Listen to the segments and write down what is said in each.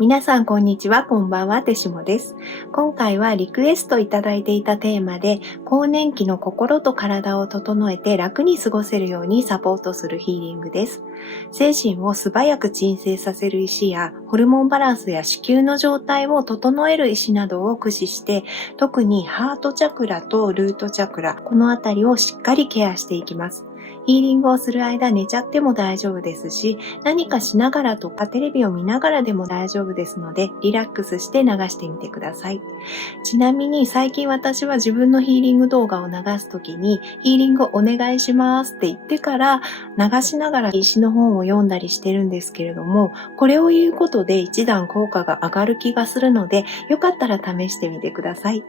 皆さんこんにちは、こんばんは、てしもです。今回はリクエストいただいていたテーマで、更年期の心と体を整えて楽に過ごせるようにサポートするヒーリングです。精神を素早く鎮静させる石や、ホルモンバランスや子宮の状態を整える石などを駆使して、特にハートチャクラとルートチャクラ、このあたりをしっかりケアしていきます。ヒーリングをする間寝ちゃっても大丈夫ですし、何かしながらとかテレビを見ながらでも大丈夫ですので、リラックスして流してみてください。ちなみに最近私は自分のヒーリング動画を流すときに、ヒーリングお願いしますって言ってから流しながら石の本を読んだりしてるんですけれども、これを言うことで一段効果が上がる気がするので、よかったら試してみてください。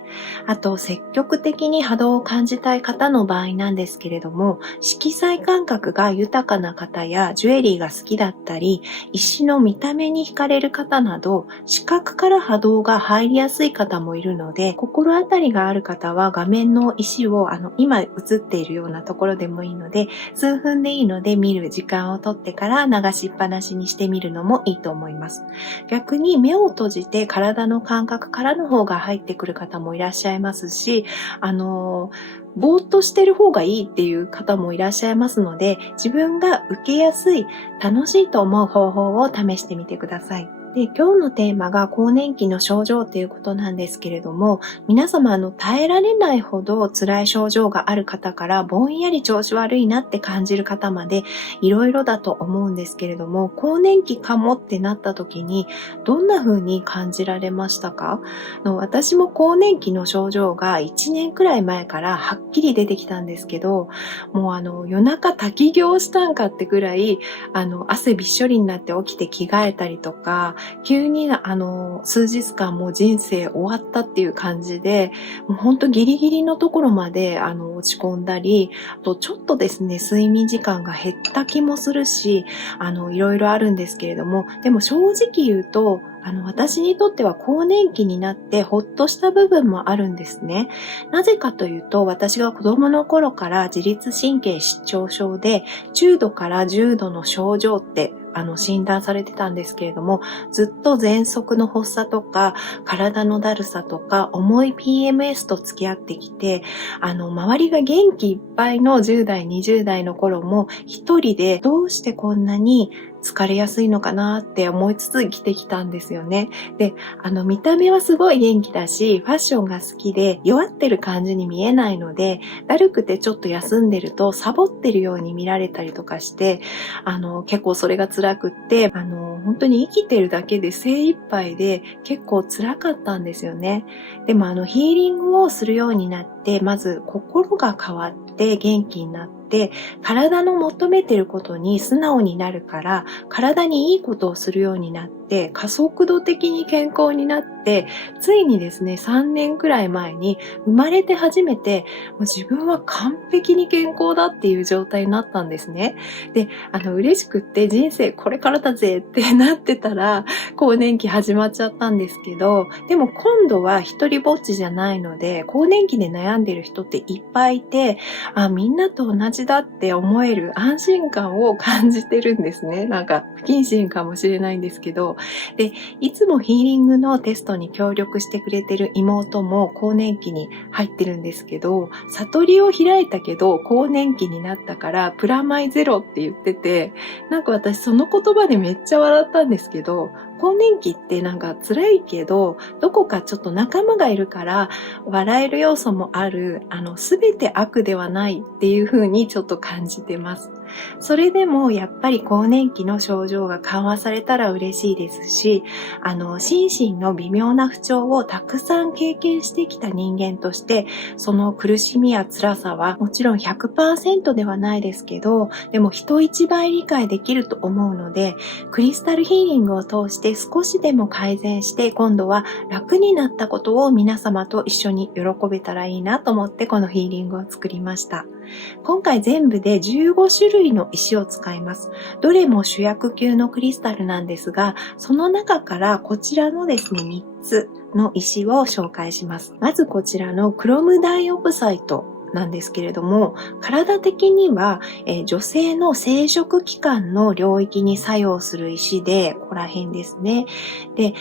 あと、積極的に波動を感じたい方の場合なんですけれども、色彩感覚が豊かな方やジュエリーが好きだったり、石の見た目に惹かれる方など、視覚から波動が入りやすい方もいるので、心当たりがある方は画面の石を今映っているようなところでもいいので、数分でいいので見る時間をとってから流しっぱなしにしてみるのもいいと思います。逆に目を閉じて体の感覚からの方が入ってくる方もいらっしゃいますし、ぼーっとしてる方がいいっていう方もいらっしゃいますので、自分が受けやすい、楽しいと思う方法を試してみてください。で、今日のテーマが更年期の症状っていうことなんですけれども、皆様耐えられないほど辛い症状がある方からぼんやり調子悪いなって感じる方までいろいろだと思うんですけれども、更年期かもってなった時にどんな風に感じられましたか？私も更年期の症状が1年くらい前からはっきり出てきたんですけど、もう夜中滝行したんかってぐらい汗びっしょりになって起きて着替えたりとか、急に数日間もう人生終わったっていう感じで、もうほんとギリギリのところまで落ち込んだり、あとちょっとですね、睡眠時間が減った気もするし、いろいろあるんですけれども、でも正直言うと、私にとっては更年期になってほっとした部分もあるんですね。なぜかというと、私が子供の頃から自律神経失調症で、中度から重度の症状って診断されてたんですけれども、ずっと喘息の発作とか、体のだるさとか、重い PMS と付き合ってきて、周りが元気いっぱいの10代、20代の頃も、一人でどうしてこんなに疲れやすいのかなって思いつつ生きてきたんですよね。で、見た目はすごい元気だし、ファッションが好きで、弱ってる感じに見えないので、だるくてちょっと休んでるとサボってるように見られたりとかして、結構それが辛くって、本当に生きてるだけで精一杯で結構辛かったんですよね。でもヒーリングをするようになって、まず心が変わって元気になって、体の求めてることに素直になるから、体にいいことをするようになって、加速度的に健康になって、ついにですね、3年くらい前に生まれて初めて、もう自分は完璧に健康だっていう状態になったんですね。で、嬉しくって人生これからだぜってなってたら、更年期始まっちゃったんですけど、でも今度は一人ぼっちじゃないので、更年期で悩んでる人っていっぱいいて、みんなと同じだって思える安心感を感じてるんですね。なんか不謹慎かもしれないんですけど、で、いつもヒーリングのテストに協力してくれてる妹も更年期に入ってるんですけど、悟りを開いたけど更年期になったからプラマイゼロって言ってて、なんか私その言葉でめっちゃ笑ったんですけど、更年期ってなんか辛いけど、どこかちょっと仲間がいるから笑える要素もある、全て悪ではないっていう風にちょっと感じてます。それでもやっぱり更年期の症状が緩和されたら嬉しいですし、心身の微妙な不調をたくさん経験してきた人間として、その苦しみや辛さはもちろん 100% ではないですけど、でも人一倍理解できると思うので、クリスタルヒーリングを通して少しでも改善して、今度は楽になったことを皆様と一緒に喜べたらいいなと思ってこのヒーリングを作りました。今回全部で15種類の石を使います。どれも主役級のクリスタルなんですが、その中からこちらのですね、3つの石を紹介します。まずこちらのクロムダイオプサイトなんですけれども、体的には、女性の生殖器官の領域に作用する石で、ここら辺ですね。で、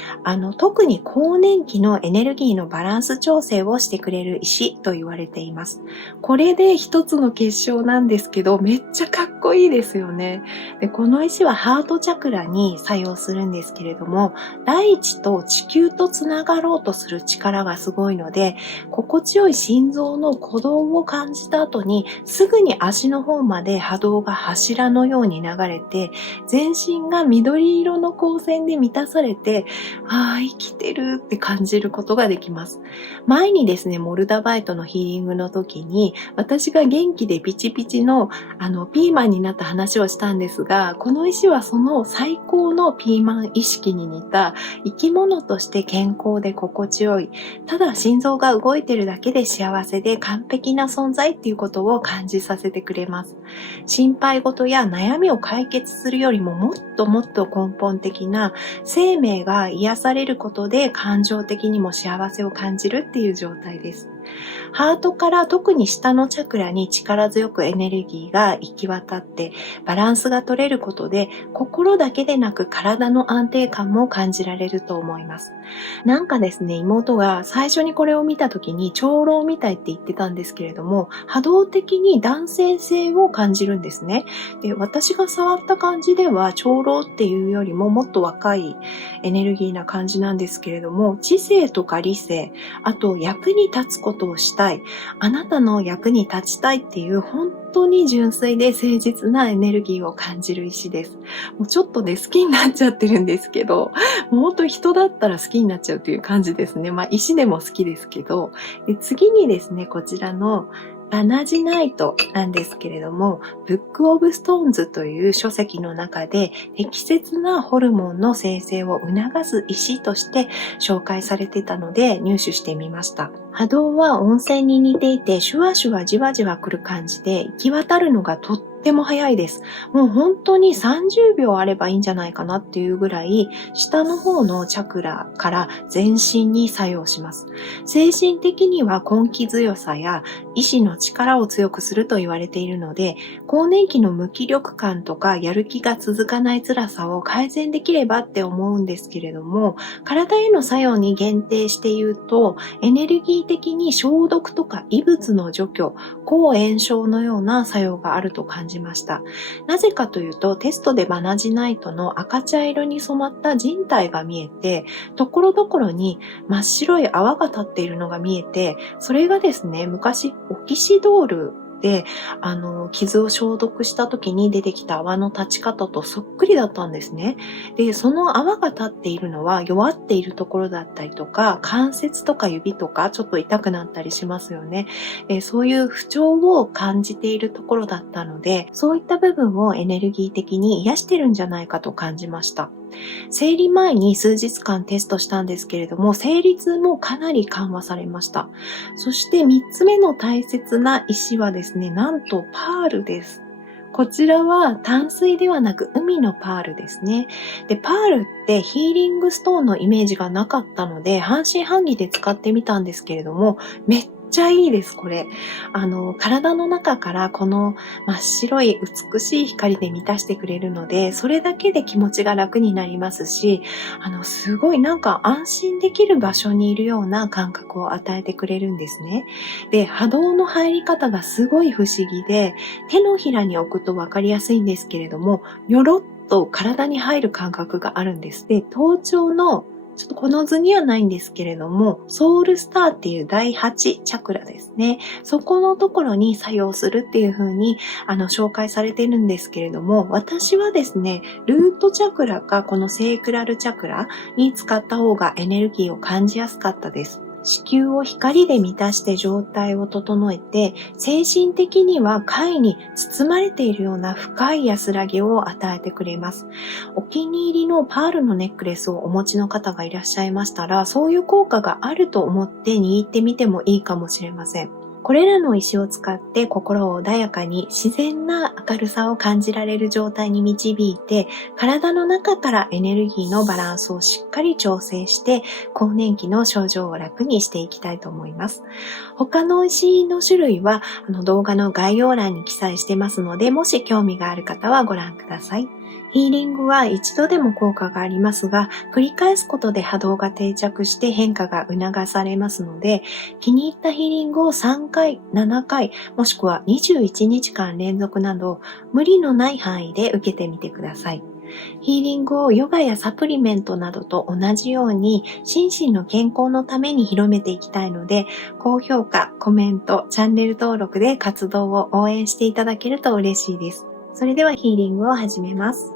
特に更年期のエネルギーのバランス調整をしてくれる石と言われています。これで一つの結晶なんですけど、めっちゃかっこいいですよね。で、この石はハートチャクラに作用するんですけれども、大地と地球とつながろうとする力がすごいので、心地よい心臓の鼓動を感じた後に、すぐに足の方まで波動が柱のように流れて、全身が緑色の光線で満たされて、ああ、生きてるって感じることができます。前にですね、モルダバイトのヒーリングの時に、私が元気でピチピチの、ピーマンになった話をしたんですが、この石はその最高のピーマン意識に似た生き物として健康で心地よい、ただ心臓が動いてるだけで幸せで完璧な存在っていうことを感じさせてくれます。心配事や悩みを解決するよりももっともっと根本的な生命が癒されることで感情的にも幸せを感じるっていう状態です。ハートから特に下のチャクラに力強くエネルギーが行き渡ってバランスが取れることで心だけでなく体の安定感も感じられると思います。なんかですね、妹が最初にこれを見た時に長老みたいって言ってたんですけれども、波動的に男性性を感じるんですね。で、私が触った感じでは長老っていうよりももっと若いエネルギーな感じなんですけれども、知性とか理性、あと役に立つことをしたい、あなたの役に立ちたいっていう本当に純粋で誠実なエネルギーを感じる石です。もうちょっとね、好きになっちゃってるんですけど、もう本当人だったら好きになっちゃうという感じですね。まあ石でも好きですけど、で次にですね、こちらのバナジナイトなんですけれども、ブックオブストーンズという書籍の中で適切なホルモンの生成を促す石として紹介されていたので入手してみました。波動は温泉に似ていてシュワシュワじわじわ来る感じで行き渡るのがとっても早いです。もう本当に30秒あればいいんじゃないかなっていうぐらい下の方のチャクラから全身に作用します。精神的には根気強さや意志の力を強くすると言われているので、更年期の無気力感とかやる気が続かない辛さを改善できればって思うんですけれども、体への作用に限定して言うと、エネルギー的に消毒とか異物の除去、抗炎症のような作用があると感じました。なぜかというと、テストでバナジナイトの赤茶色に染まった人体が見えて、ところどころに真っ白い泡が立っているのが見えて、それがですね、昔オキシドールで傷を消毒した時に出てきた泡の立ち方とそっくりだったんですね。で、その泡が立っているのは弱っているところだったりとか、関節とか指とかちょっと痛くなったりしますよね。そういう不調を感じているところだったので、そういった部分をエネルギー的に癒してるんじゃないかと感じました。生理前に数日間テストしたんですけれども、生理痛もかなり緩和されました。そして3つ目の大切な石はですね、なんとパールです。こちらは淡水ではなく海のパールですね。で、パールってヒーリングストーンのイメージがなかったので、半信半疑で使ってみたんですけれども、めっちゃいいです、これ。体の中からこの真っ白い美しい光で満たしてくれるので、それだけで気持ちが楽になりますし、すごいなんか安心できる場所にいるような感覚を与えてくれるんですね。で、波動の入り方がすごい不思議で、手のひらに置くと分かりやすいんですけれども、よろっと体に入る感覚があるんです。で、頭頂のちょっとこの図にはないんですけれども、ソウルスターっていう第8チャクラですね。そこのところに作用するっていう風に紹介されてるんですけれども、私はですね、ルートチャクラかこのセークラルチャクラに使った方がエネルギーを感じやすかったです。子宮を光で満たして状態を整えて、精神的には快に包まれているような深い安らぎを与えてくれます。お気に入りのパールのネックレスをお持ちの方がいらっしゃいましたら、そういう効果があると思って握ってみてもいいかもしれません。これらの石を使って心を穏やかに自然な明るさを感じられる状態に導いて、体の中からエネルギーのバランスをしっかり調整して、更年期の症状を楽にしていきたいと思います。他の石の種類は動画の概要欄に記載してますので、もし興味がある方はご覧ください。ヒーリングは一度でも効果がありますが、繰り返すことで波動が定着して変化が促されますので、気に入ったヒーリングを3回、7回、もしくは21日間連続など、無理のない範囲で受けてみてください。ヒーリングをヨガやサプリメントなどと同じように心身の健康のために広めていきたいので、高評価、コメント、チャンネル登録で活動を応援していただけると嬉しいです。それではヒーリングを始めます。